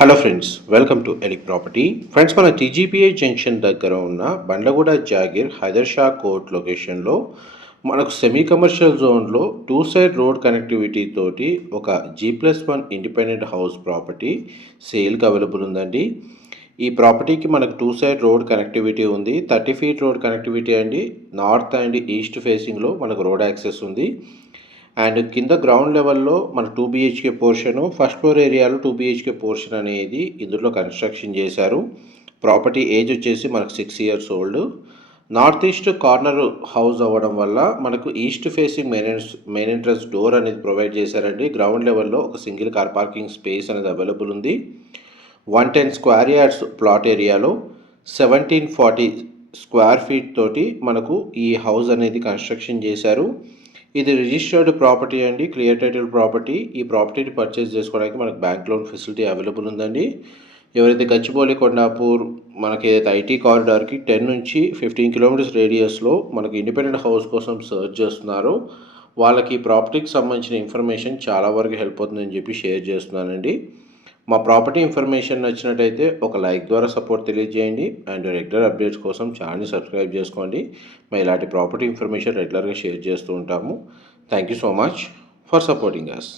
Hello friends, welcome to Elik property. Friends, మన TGPI junction దగ్గర ఉన్న బండ్లగూడ జాగీర్ హైదర్ షా కోర్ట్ లొకేషన్లో మనకు సెమీ కమర్షియల్ జోన్లో టూ సైడ్ రోడ్ కనెక్టివిటీ తోటి ఒక G+1 ఇండిపెండెంట్ హౌస్ ప్రాపర్టీ సేల్కి అవైలబుల్ ఉందండి. ఈ ప్రాపర్టీకి మనకు టూ సైడ్ రోడ్ కనెక్టివిటీ ఉంది. 30 ఫీట్ రోడ్ కనెక్టివిటీ అండి. నార్త్ అండ్ ఈస్ట్ ఫేసింగ్లో మనకు రోడ్ యాక్సెస్ ఉంది. అండ్ కింద గ్రౌండ్ లెవెల్లో మన 2 BHK పోర్షను, ఫస్ట్ ఫ్లోర్ ఏరియాలో 2 BHK పోర్షన్ అనేది ఇందులో కన్స్ట్రక్షన్ చేశారు. ప్రాపర్టీ ఏజ్ వచ్చేసి మనకు 6 years old. North east corner house అవ్వడం వల్ల మనకు east facing main entrance door అనేది ప్రొవైడ్ చేశారండి. గ్రౌండ్ లెవెల్లో ఒక సింగిల్ కార్ పార్కింగ్ స్పేస్ అనేది అవైలబుల్ ఉంది. 110 స్క్వేర్ యార్డ్స్ ప్లాట్ ఏరియాలో 1740 స్క్వేర్ ఫీట్ తోటి మనకు ఈ హౌస్ అనేది కన్స్ట్రక్షన్ చేశారు. ఇది రిజిస్టర్డ్ ప్రాపర్టీ అండి, క్లియర్ టైటిల్ ప్రాపర్టీ. ఈ ప్రాపర్టీని పర్చేస్ చేసుకోవడానికి మనకు బ్యాంక్ లోన్ ఫెసిలిటీ అవైలబుల్ ఉందండి. ఎవరైతే గచ్చిబౌలి కొండాపూర్ మనకి ఏదైతే ఐటీ కారిడార్కి 10 నుంచి 15 కిలోమీటర్స్ రేడియస్లో మనకు ఇండిపెండెంట్ హౌస్ కోసం సర్చ్ చేస్తున్నారో వాళ్ళకి ఈ ప్రాపర్టీకి సంబంధించిన ఇన్ఫర్మేషన్ చాలా వరకు హెల్ప్ అవుతుందని చెప్పి షేర్ చేస్తున్నానండి. మా ప్రాపర్టీ ఇన్ఫర్మేషన్ నచ్చినట్టయితే ఒక లైక్ ద్వారా సపోర్ట్ తెలియజేయండి. అండ్ రెగ్యులర్ అప్డేట్స్ కోసం ఛానల్ని సబ్స్క్రైబ్ చేసుకోండి. మేము ఇలాంటి ప్రాపర్టీ ఇన్ఫర్మేషన్ రెగ్యులర్గా షేర్ చేస్తూ ఉంటాము. Thank you so much for supporting us.